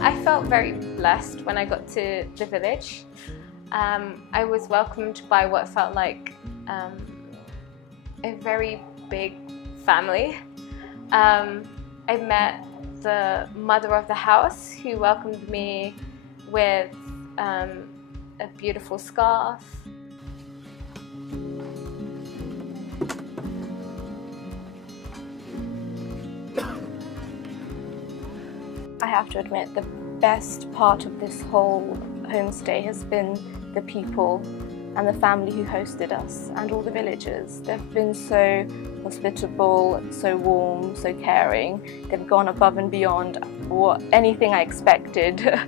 I felt very blessed when I got to the village. I was welcomed by what felt like a very big family. I met the mother of the house who welcomed me with a beautiful scarf. I have to admit, the best part of this whole homestay has been the people and the family who hosted us and all the villagers. They've been so hospitable, so warm, so caring. They've gone above and beyond anything I expected.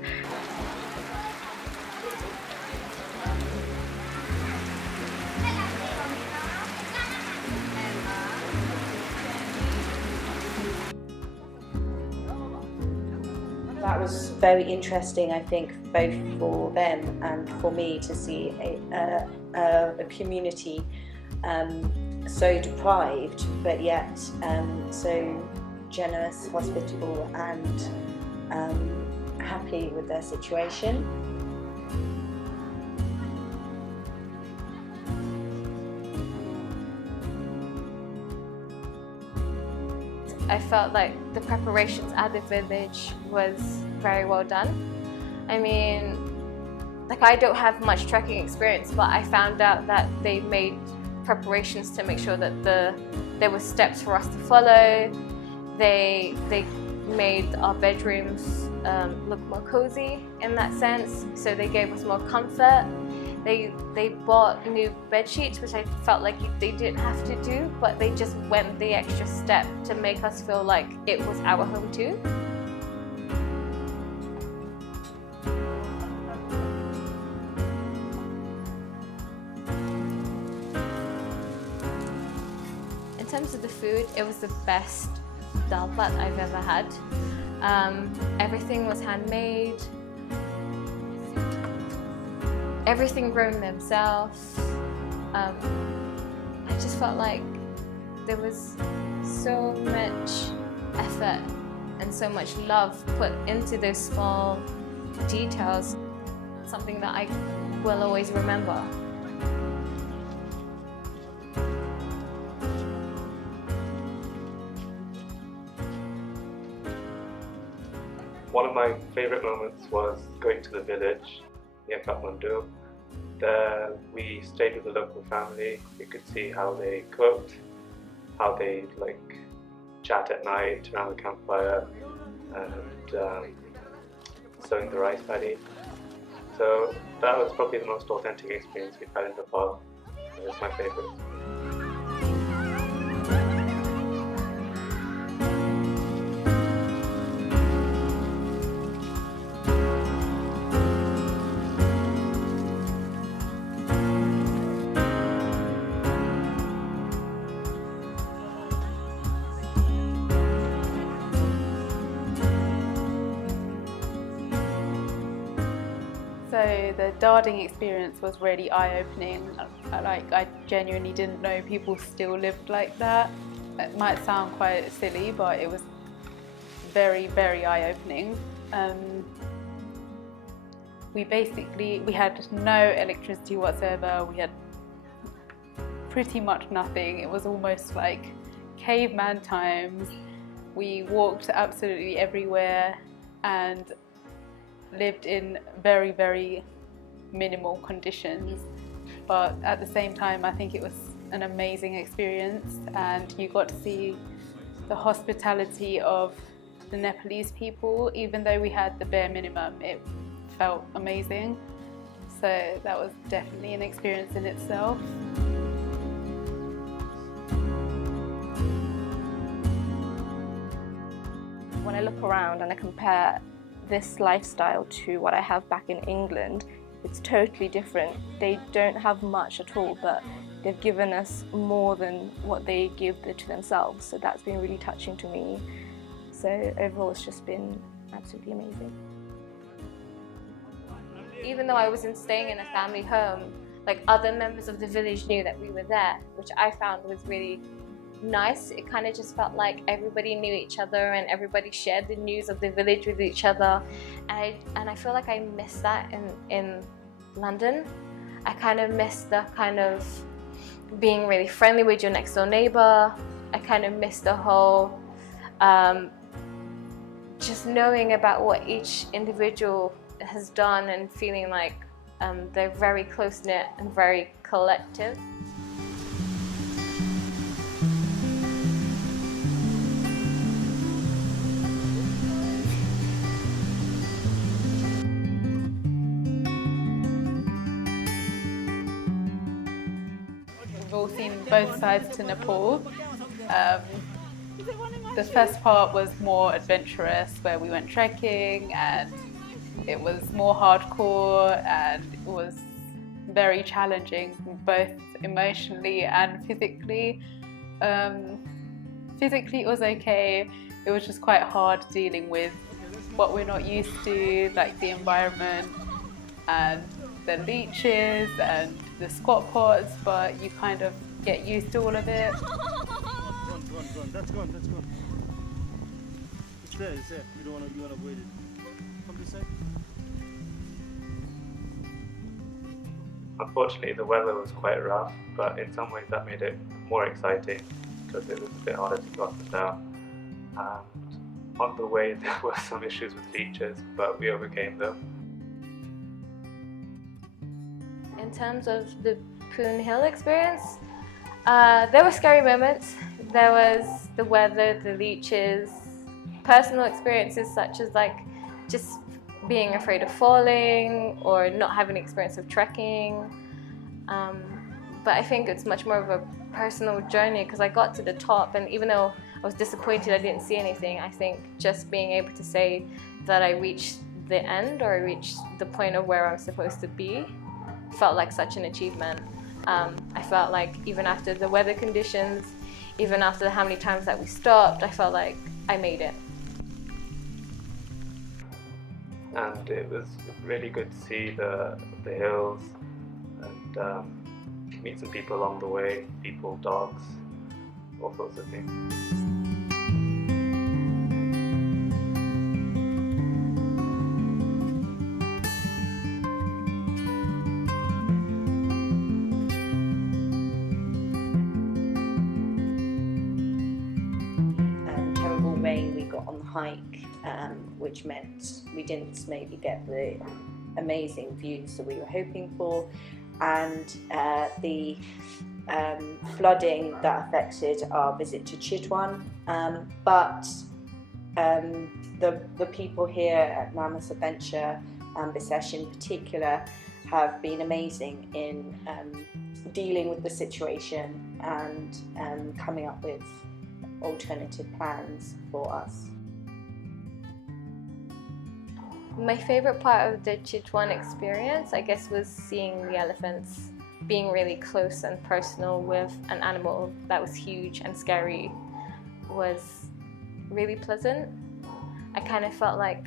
That was very interesting, I think, both for them and for me to see a community so deprived, but yet so generous, hospitable and happy with their situation. I felt like the preparations at the village was very well done. I mean, like, I don't have much trekking experience, but I found out that they made preparations to make sure that there were steps for us to follow. They made our bedrooms look more cozy in that sense, so they gave us more comfort. They bought new bed sheets, which I felt like they didn't have to do, but they just went the extra step to make us feel like it was our home too. In terms of the food, it was the best dal bhat I've ever had. Everything was handmade. Everything grown themselves. I just felt like there was so much effort and so much love put into those small details, something that I will always remember. One of my favourite moments was going to the village near Kathmandu. There we stayed with the local family. We could see how they cooked, how they chat at night around the campfire, and sowing the rice paddy. So that was probably the most authentic experience we've had in Nepal. It was my favourite. So the darding experience was really eye-opening. I genuinely didn't know people still lived like that. It might sound quite silly, but it was very, very eye-opening. We had no electricity whatsoever. We had pretty much nothing. It was almost like caveman times. We walked absolutely everywhere and lived in very, very minimal conditions, but at the same time I think it was an amazing experience, and you got to see the hospitality of the Nepalese people. Even though we had the bare minimum, it felt amazing, so that was definitely an experience in itself. When I look around and I compare this lifestyle to what I have back in England, it's totally different. They don't have much at all, but they've given us more than what they give to themselves, so that's been really touching to me. So overall it's just been absolutely amazing. Even though I wasn't staying in a family home, like, other members of the village knew that we were there, which I found was really nice. It kind of just felt like everybody knew each other and everybody shared the news of the village with each other. And I feel like I miss that in London. I kind of miss the kind of being really friendly with your next door neighbor. I kind of miss the whole just knowing about what each individual has done and feeling like they're very close-knit and very collective. We've all seen both sides to Nepal. The first part was more adventurous, where we went trekking and it was more hardcore and it was very challenging, both emotionally and physically. Physically it was okay, it was just quite hard dealing with what we're not used to, like the environment and the leeches and the squat pots, but you kind of get used to all of it. That's gone. It's there. You wanna avoid it. Come this side. Unfortunately, the weather was quite rough, but in some ways that made it more exciting because it was a bit harder to go up and down. And on the way there were some issues with leeches, but we overcame them. In terms of the Poon Hill experience, there were scary moments. There was the weather, the leeches, personal experiences such as like just being afraid of falling or not having experience of trekking. But I think it's much more of a personal journey because I got to the top, and even though I was disappointed I didn't see anything, I think just being able to say that I reached the end or I reached the point of where I'm supposed to be felt like such an achievement. I felt like even after the weather conditions, even after how many times that we stopped, I felt like I made it. And it was really good to see the hills and meet some people along the way, people, dogs, all sorts of things. Terrible rain we got on the hike, which meant we didn't maybe get the amazing views that we were hoping for, and the flooding that affected our visit to Chitwan. But the people here at Mammoth Adventure, and Bisesh in particular, have been amazing in dealing with the situation and coming up with alternative plans for us. My favorite part of the Chitwan experience, I guess, was seeing the elephants. Being really close and personal with an animal that was huge and scary was really pleasant. I kind of felt like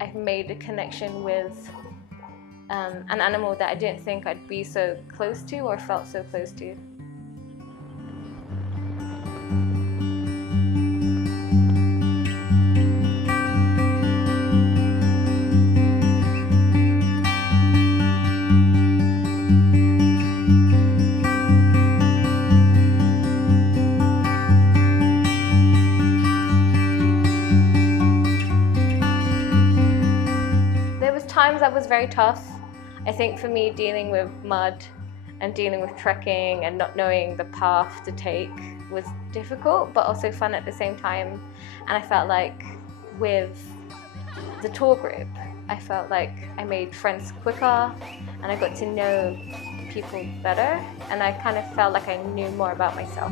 I've made a connection with an animal that I didn't think I'd be so close to or felt so close to. Times that was very tough. I think for me, dealing with mud and dealing with trekking and not knowing the path to take was difficult, but also fun at the same time. And I felt like with the tour group, I felt like I made friends quicker and I got to know people better, and I kind of felt like I knew more about myself.